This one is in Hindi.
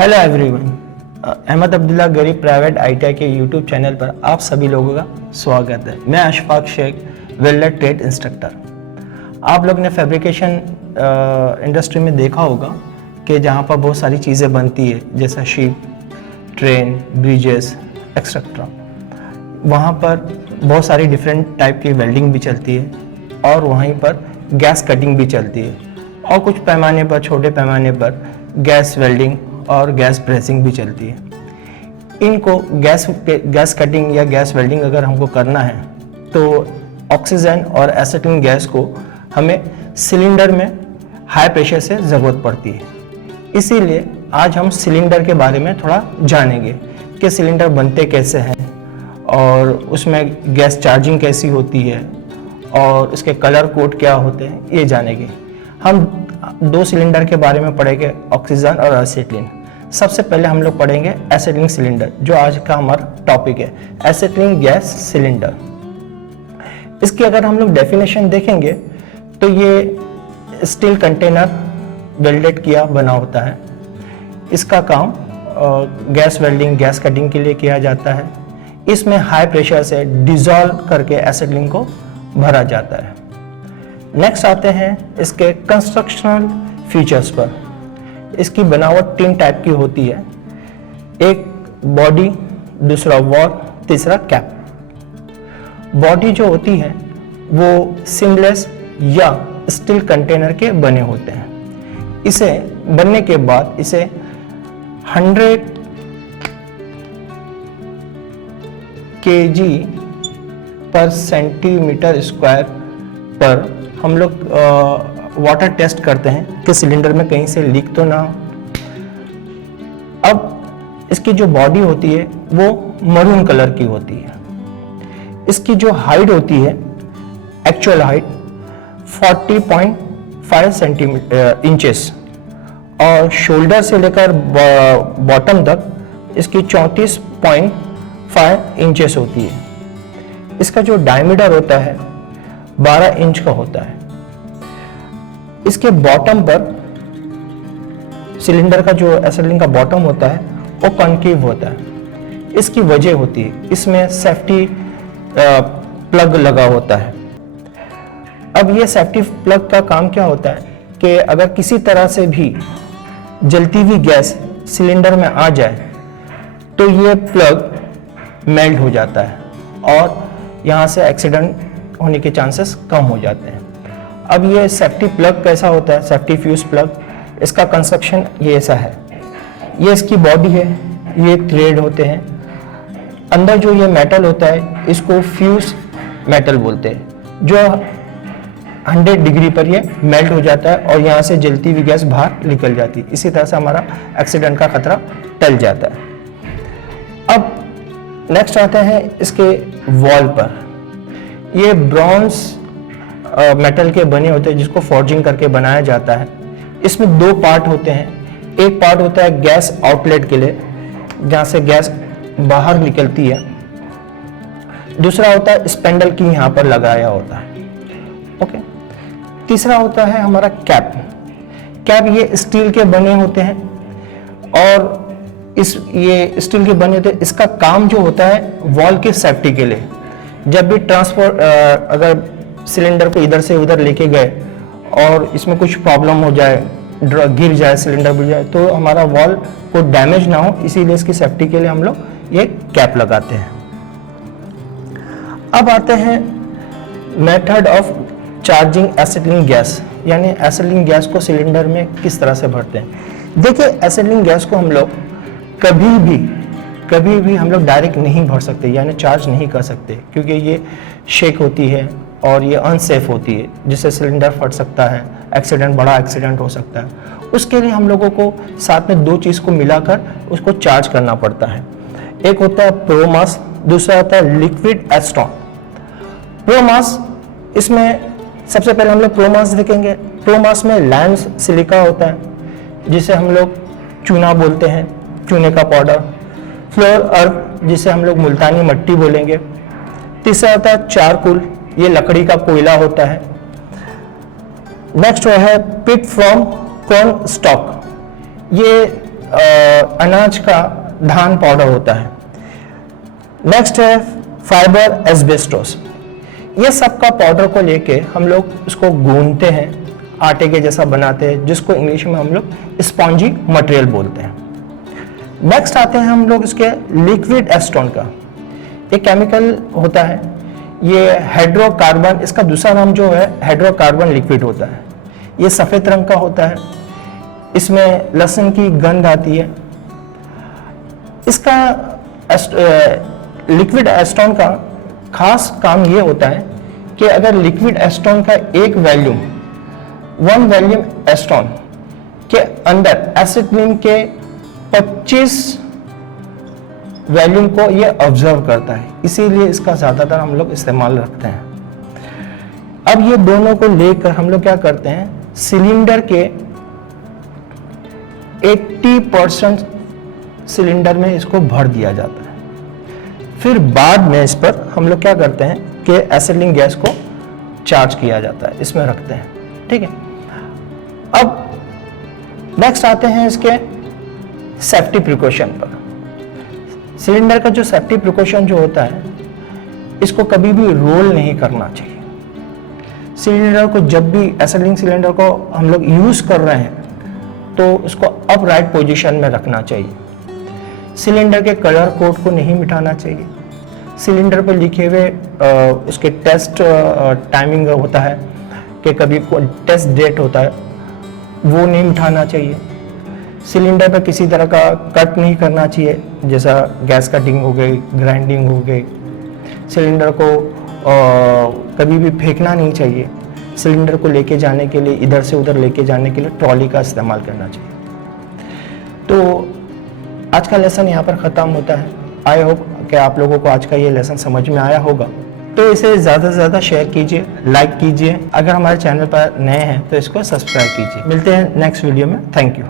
Hello everyone, Ahmed Abdulla Garib private ITI के यूट्यूब चैनल पर आप सभी लोगों का स्वागत है। मैं Ashfaq Shaikh, welder trade instructor. आप लोग ने फैब्रिकेशन इंडस्ट्री में देखा होगा कि जहाँ पर बहुत सारी चीज़ें बनती है, जैसा शिप, ट्रेन, ब्रिजेस एक्सेट्रा। वहाँ पर बहुत सारी डिफरेंट टाइप की वेल्डिंग भी चलती है और वहीं पर गैस कटिंग भी चलती है, और कुछ पैमाने पर, छोटे पैमाने पर गैस वेल्डिंग और गैस ब्रेसिंग भी चलती है। इनको गैस कटिंग या गैस वेल्डिंग अगर हमको करना है तो ऑक्सीजन और एसिटिलीन गैस को हमें सिलेंडर में हाई प्रेशर से ज़रूरत पड़ती है। इसीलिए आज हम सिलेंडर के बारे में थोड़ा जानेंगे कि सिलेंडर बनते कैसे हैं और उसमें गैस चार्जिंग कैसी होती है और इसके कलर कोड क्या होते हैं, ये जानेंगे। हम दो सिलेंडर के बारे में पढ़ेंगे, ऑक्सीजन और एसिटिलीन। सबसे पहले हम लोग पढ़ेंगे एसिटिलीन सिलेंडर, जो आज का हमारा टॉपिक है, एसिटिलीन गैस सिलेंडर। इसकी अगर हम लोग डेफिनेशन देखेंगे तो ये स्टील कंटेनर वेल्डेड किया बना होता है। इसका काम गैस वेल्डिंग, गैस कटिंग के लिए किया जाता है। इसमें हाई प्रेशर से डिसॉल्व करके एसिटिलीन को भरा जाता है। नेक्स्ट आते हैं इसके कंस्ट्रक्शनल फीचर्स पर। इसकी बनावट 3 टाइप की होती है, एक बॉडी, दूसरा वॉल, तीसरा कैप। बॉडी जो होती है वो सीमलेस या स्टील कंटेनर के बने होते हैं। इसे बनने के बाद इसे 100 kg पर सेंटीमीटर स्क्वायर पर हम लोग वाटर टेस्ट करते हैं कि सिलेंडर में कहीं से लीक तो ना हो। अब इसकी जो बॉडी होती है वो मरून कलर की होती है। इसकी जो हाइट होती है, एक्चुअल हाइट 40.5 सेंटीमीटर इंचेस, और शोल्डर से लेकर बॉटम तक इसकी 34.5 इंचेस होती है। इसका जो डायमीटर होता है 12 इंच का होता है। इसके बॉटम पर सिलेंडर का जो एसिटिलीन का बॉटम होता है वो कॉन्केव होता है। इसकी वजह होती है, इसमें सेफ्टी प्लग लगा होता है। अब ये सेफ्टी प्लग का काम क्या होता है कि अगर किसी तरह से भी जलती हुई गैस सिलेंडर में आ जाए तो ये प्लग मेल्ट हो जाता है और यहाँ से एक्सीडेंट होने के चांसेस कम हो जाते हैं। अब ये सेफ्टी प्लग कैसा होता है, सेफ्टी फ्यूज प्लग, इसका कंस्ट्रक्शन ये ऐसा है। ये इसकी बॉडी है, ये थ्रेड होते हैं। अंदर जो ये मेटल होता है इसको फ्यूज मेटल बोलते हैं, जो 100 डिग्री पर ये मेल्ट हो जाता है और यहाँ से जलती हुई गैस बाहर निकल जाती है। इसी तरह से हमारा एक्सीडेंट का खतरा टल जाता है। अब नेक्स्ट आता है इसके वॉल पर। ये ब्रॉन्ज मेटल के बने होते हैं जिसको फॉर्जिंग करके बनाया जाता है। इसमें 2 पार्ट होते हैं। एक पार्ट होता है गैस आउटलेट के लिए, जहाँ से गैस बाहर निकलती है। दूसरा होता है स्पेंडल की यहाँ पर लगाया होता है। ओके। तीसरा होता है हमारा कैप। कैप ये स्टील के बने होते हैं और ये स्टील के बने होते हैं। इसका काम जो होता है वॉल की सेफ्टी के लिए, जब भी ट्रांसपोर्ट अगर सिलेंडर को इधर से उधर लेके गए और इसमें कुछ प्रॉब्लम हो जाए, गिर जाए, सिलेंडर गिर जाए, तो हमारा वॉल को डैमेज ना हो, इसीलिए इसकी सेफ्टी के लिए हम लोग ये कैप लगाते हैं। अब आते हैं method of charging acetylene gas, यानी एसिटिलीन गैस को सिलेंडर में किस तरह से भरते हैं। देखिए, एसिटिलीन गैस को हम लोग कभी भी हम लोग डायरेक्ट नहीं भर सकते, यानी चार्ज नहीं कर सकते, क्योंकि ये शेक होती है और ये अनसेफ होती है, जिससे सिलेंडर फट सकता है, बड़ा एक्सीडेंट हो सकता है। उसके लिए हम लोगों को साथ में 2 चीज़ को मिलाकर उसको चार्ज करना पड़ता है। एक होता है प्रोमास, दूसरा होता है लिक्विड एस्टॉन। प्रोमास, इसमें सबसे पहले हम लोग प्रोमास देखेंगे। प्रोमास में लैम सिलिका होता है, जिसे हम लोग चूना बोलते हैं, चूने का पाउडर। फ्लोर अर्थ, जिसे हम लोग मुल्तानी मट्टी बोलेंगे। तीसरा होता है चारकोल, ये लकड़ी का कोयला होता है। नेक्स्ट है पिट फ्रॉम कॉर्न स्टॉक, ये अनाज का धान पाउडर होता है। नेक्स्ट है फाइबर एस्बेस्टोस। ये सब का पाउडर को लेके हम लोग उसको गूंथते हैं, आटे के जैसा बनाते हैं, जिसको इंग्लिश में हम लोग स्पॉन्जी मटेरियल बोलते हैं। नेक्स्ट आते हैं हम लोग इसके लिक्विड एस्टोन का। एक केमिकल होता है, ये हाइड्रोकार्बन, इसका दूसरा नाम जो है हाइड्रोकार्बन लिक्विड होता है। ये सफ़ेद रंग का होता है, इसमें लहसुन की गंध आती है। इसका लिक्विड एस्टोन का खास काम ये होता है कि अगर लिक्विड एस्टोन का एक वॉल्यूम 1 वॉल्यूम एस्टोन के अंदर एसिटिलीन के 25 वॉल्यूम को ये ऑब्जर्व करता है, इसीलिए इसका ज़्यादातर हम लोग इस्तेमाल रखते हैं। अब ये दोनों को लेकर हम लोग क्या करते हैं, सिलेंडर के 80% सिलेंडर में इसको भर दिया जाता है। फिर बाद में इस पर हम लोग क्या करते हैं कि एसिटिलीन गैस को चार्ज किया जाता है, इसमें रखते हैं। ठीक है, अब नेक्स्ट आते हैं इसके सेफ्टी प्रिकॉशन पर। सिलेंडर का जो सेफ्टी प्रिकॉशन जो होता है, इसको कभी भी रोल नहीं करना चाहिए। सिलेंडर को जब भी एसिटिलीन सिलेंडर को हम लोग यूज कर रहे हैं तो उसको अपराइट पोजीशन में रखना चाहिए। सिलेंडर के कलर कोड को नहीं मिटाना चाहिए। सिलेंडर पर लिखे हुए उसके टेस्ट टाइमिंग होता है कि कभी टेस्ट डेट होता है, वो नहीं मिटाना चाहिए। सिलेंडर पर किसी तरह का कट नहीं करना चाहिए, जैसा गैस कटिंग हो गई, ग्राइंडिंग हो गई। सिलेंडर को कभी भी फेंकना नहीं चाहिए। सिलेंडर को लेके जाने के लिए, इधर से उधर लेके जाने के लिए ट्रॉली का इस्तेमाल करना चाहिए। तो आज का लेसन यहाँ पर ख़त्म होता है। आई होप कि आप लोगों को आज का ये लेसन समझ में आया होगा। तो इसे ज़्यादा से ज़्यादा शेयर कीजिए, लाइक कीजिए। अगर हमारे चैनल पर नए हैं तो इसको सब्सक्राइब कीजिए। मिलते हैं नेक्स्ट वीडियो में। Thank you.